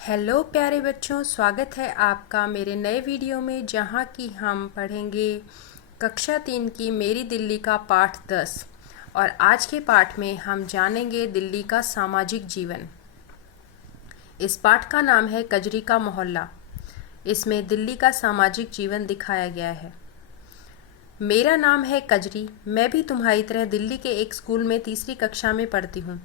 Hello प्यारे बच्चों, स्वागत है आपका मेरे नए वीडियो में, जहाँ की हम पढ़ेंगे कक्षा 3 की मेरी दिल्ली का पाठ 10। और आज के पाठ में हम जानेंगे दिल्ली का सामाजिक जीवन। इस पाठ का नाम है कजरी का मोहल्ला। इसमें दिल्ली का सामाजिक जीवन दिखाया गया है। मेरा नाम है कजरी। मैं भी तुम्हारी तरह दिल्ली के एक स्कूल में तीसरी कक्षा में पढ़ती हूँ।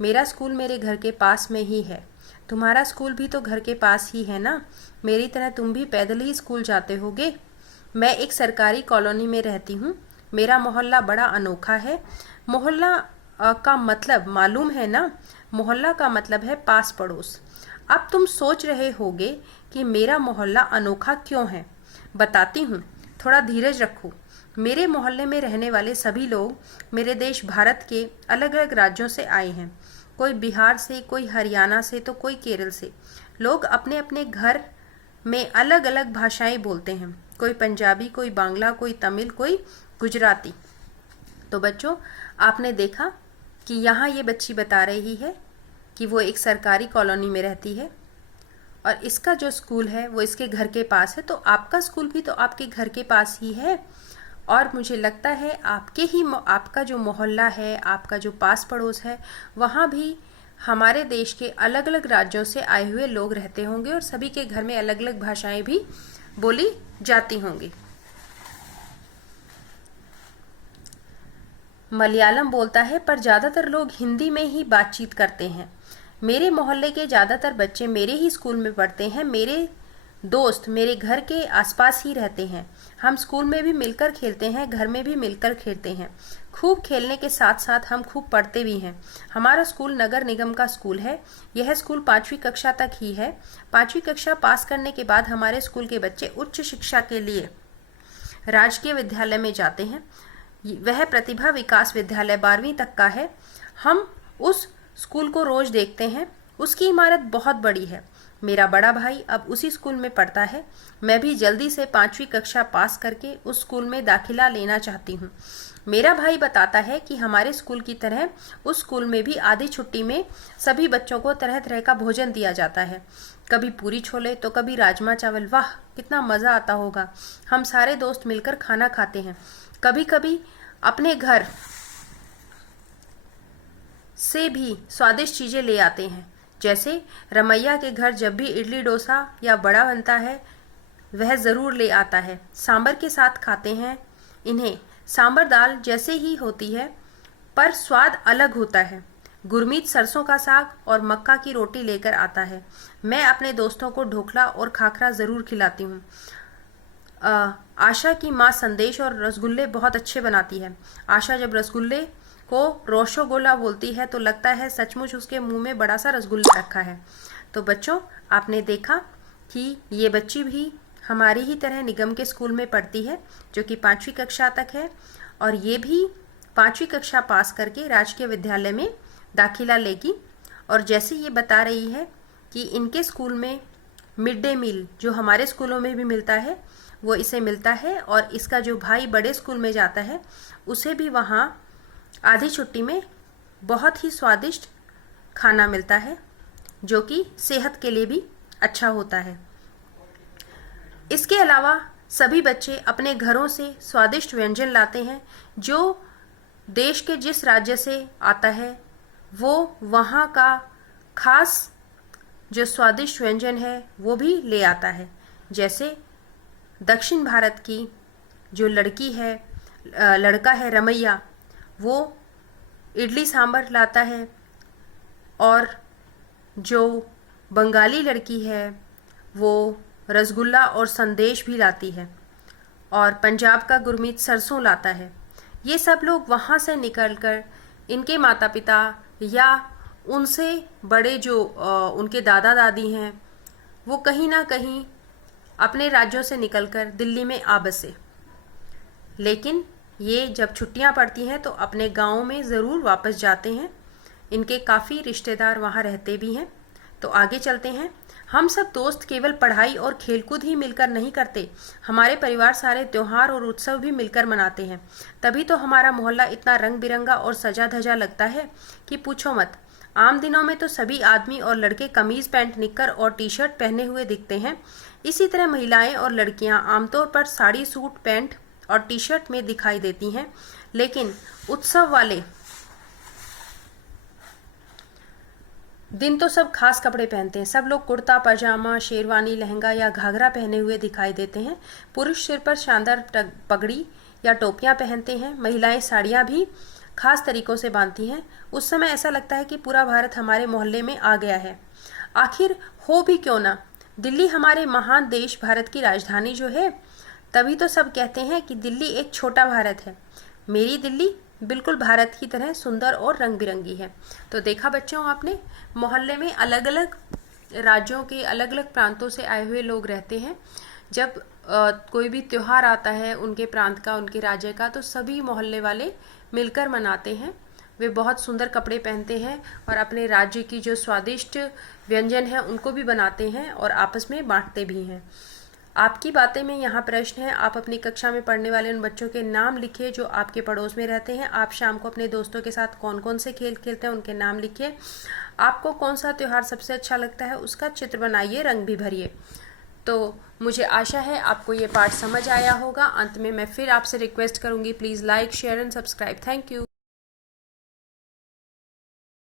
मेरा स्कूल मेरे घर के पास में ही है। तुम्हारा स्कूल भी तो घर के पास ही है ना? मेरी तरह तुम भी पैदल ही स्कूल जाते होगे। मैं एक सरकारी कॉलोनी में रहती हूँ। मेरा मोहल्ला बड़ा अनोखा है। मोहल्ला का मतलब मालूम है ना? मोहल्ला का मतलब है पास पड़ोस। अब तुम सोच रहे होगे कि मेरा मोहल्ला अनोखा क्यों है। बताती हूँ, थोड़ा धीरज रखो। मेरे मोहल्ले में रहने वाले सभी लोग मेरे देश भारत के अलग अलग राज्यों से आए हैं। कोई बिहार से, कोई हरियाणा से, तो कोई केरल से। लोग अपने अपने घर में अलग अलग भाषाएं बोलते हैं। कोई पंजाबी, कोई बांग्ला, कोई तमिल, कोई गुजराती। तो बच्चों, आपने देखा कि यहाँ ये बच्ची बता रही है कि वो एक सरकारी कॉलोनी में रहती है और इसका जो स्कूल है वो इसके घर के पास है। तो आपका स्कूल भी तो आपके घर के पास ही है। और मुझे लगता है आपका जो मोहल्ला है, आपका जो पास पड़ोस है, वहाँ भी हमारे देश के अलग अलग राज्यों से आए हुए लोग रहते होंगे और सभी के घर में अलग अलग भाषाएं भी बोली जाती होंगी। मलयालम बोलता है, पर ज़्यादातर लोग हिंदी में ही बातचीत करते हैं। मेरे मोहल्ले के ज़्यादातर बच्चे मेरे ही स्कूल में पढ़ते हैं। मेरे दोस्त मेरे घर के आसपास ही रहते हैं। हम स्कूल में भी मिलकर खेलते हैं, घर में भी मिलकर खेलते हैं। खूब खेलने के साथ साथ हम खूब पढ़ते भी हैं। हमारा स्कूल नगर निगम का स्कूल है। यह स्कूल 5वीं कक्षा तक ही है। 5वीं कक्षा पास करने के बाद हमारे स्कूल के बच्चे उच्च शिक्षा के लिए राजकीय विद्यालय में जाते हैं। वह प्रतिभा विकास विद्यालय 12वीं तक का है। हम उस स्कूल को रोज देखते हैं। उसकी इमारत बहुत बड़ी है। मेरा बड़ा भाई अब उसी स्कूल में पढ़ता है। मैं भी जल्दी से 5वीं कक्षा पास करके उस स्कूल में दाखिला लेना चाहती हूँ। मेरा भाई बताता है कि हमारे स्कूल की तरह उस स्कूल में भी आधी छुट्टी में सभी बच्चों को तरह तरह का भोजन दिया जाता है। कभी पूरी छोले तो कभी राजमा चावल। वाह, कितना मज़ा आता होगा। हम सारे दोस्त मिलकर खाना खाते हैं। कभी कभी अपने घर से भी स्वादिष्ट चीज़ें ले आते हैं। जैसे रमैया के घर जब भी इडली डोसा या बड़ा बनता है वह ज़रूर ले आता है। सांबर के साथ खाते हैं इन्हें। सांबर दाल जैसे ही होती है पर स्वाद अलग होता है। गुरमीत सरसों का साग और मक्का की रोटी लेकर आता है। मैं अपने दोस्तों को ढोकला और खाखरा ज़रूर खिलाती हूँ। आशा की माँ संदेश और रसगुल्ले बहुत अच्छे बनाती है। आशा जब रसगुल्ले को रोशोगोला बोलती है तो लगता है सचमुच उसके मुंह में बड़ा सा रसगुल्ला रखा है। तो बच्चों, आपने देखा कि ये बच्ची भी हमारी ही तरह निगम के स्कूल में पढ़ती है जो कि 5वीं कक्षा तक है। और ये भी 5वीं कक्षा पास करके राजकीय विद्यालय में दाखिला लेगी। और जैसे ये बता रही है कि इनके स्कूल में मिड डे मील जो हमारे स्कूलों में भी मिलता है वो इसे मिलता है। और इसका जो भाई बड़े स्कूल में जाता है उसे भी वहाँ आधी छुट्टी में बहुत ही स्वादिष्ट खाना मिलता है जो कि सेहत के लिए भी अच्छा होता है। इसके अलावा सभी बच्चे अपने घरों से स्वादिष्ट व्यंजन लाते हैं। जो देश के जिस राज्य से आता है वो वहाँ का खास जो स्वादिष्ट व्यंजन है वो भी ले आता है। जैसे दक्षिण भारत की जो लड़का है रमैया, वो इडली सांभर लाता है। और जो बंगाली लड़की है वो रसगुल्ला और संदेश भी लाती है। और पंजाब का गुरमीत सरसों लाता है। ये सब लोग वहाँ से निकलकर इनके माता पिता या उनसे बड़े जो उनके दादा दादी हैं वो कहीं ना कहीं अपने राज्यों से निकलकर दिल्ली में आ बसे। लेकिन ये जब छुट्टियां पड़ती हैं तो अपने गाँव में ज़रूर वापस जाते हैं। इनके काफ़ी रिश्तेदार वहाँ रहते भी हैं। तो आगे चलते हैं। हम सब दोस्त केवल पढ़ाई और खेलकूद ही मिलकर नहीं करते। हमारे परिवार सारे त्योहार और उत्सव भी मिलकर मनाते हैं। तभी तो हमारा मोहल्ला इतना रंग बिरंगा और सजा धजा लगता है कि पूछो मत। आम दिनों में तो सभी आदमी और लड़के कमीज पैंट निक्कर और टी शर्ट पहने हुए दिखते हैं। इसी तरह महिलाएं और लड़कियां आमतौर पर साड़ी सूट पैंट और टी शर्ट में दिखाई देती हैं, लेकिन उत्सव वाले दिन तो सब खास कपड़े पहनते हैं। सब लोग कुर्ता पजामा शेरवानी लहंगा या घाघरा पहने हुए दिखाई देते हैं। पुरुष सिर पर शानदार पगड़ी या टोपियां पहनते हैं। महिलाएं साड़ियां भी खास तरीकों से बांधती हैं। उस समय ऐसा लगता है कि पूरा भारत हमारे मोहल्ले में आ गया है। आखिर हो भी क्यों ना, दिल्ली हमारे महान देश भारत की राजधानी जो है, तभी तो सब कहते हैं कि दिल्ली एक छोटा भारत है। मेरी दिल्ली बिल्कुल भारत की तरह सुंदर और रंग बिरंगी है। तो देखा बच्चों, आपने मोहल्ले में अलग अलग राज्यों के अलग अलग प्रांतों से आए हुए लोग रहते हैं। जब कोई भी त्यौहार आता है उनके प्रांत का, उनके राज्य का, तो सभी मोहल्ले वाले मिलकर मनाते हैं। वे बहुत सुंदर कपड़े पहनते हैं और अपने राज्य की जो स्वादिष्ट व्यंजन है उनको भी बनाते हैं और आपस में बांटते भी हैं। आपकी बातें में यहाँ प्रश्न है। आप अपनी कक्षा में पढ़ने वाले उन बच्चों के नाम लिखिए जो आपके पड़ोस में रहते हैं। आप शाम को अपने दोस्तों के साथ कौन कौन से खेल खेलते हैं उनके नाम लिखिए। आपको कौन सा त्यौहार सबसे अच्छा लगता है उसका चित्र बनाइए, रंग भी भरिए। तो मुझे आशा है आपको ये पाठ समझ आया होगा। अंत में मैं फिर आपसे रिक्वेस्ट करूँगी, please like share and subscribe. Thank you.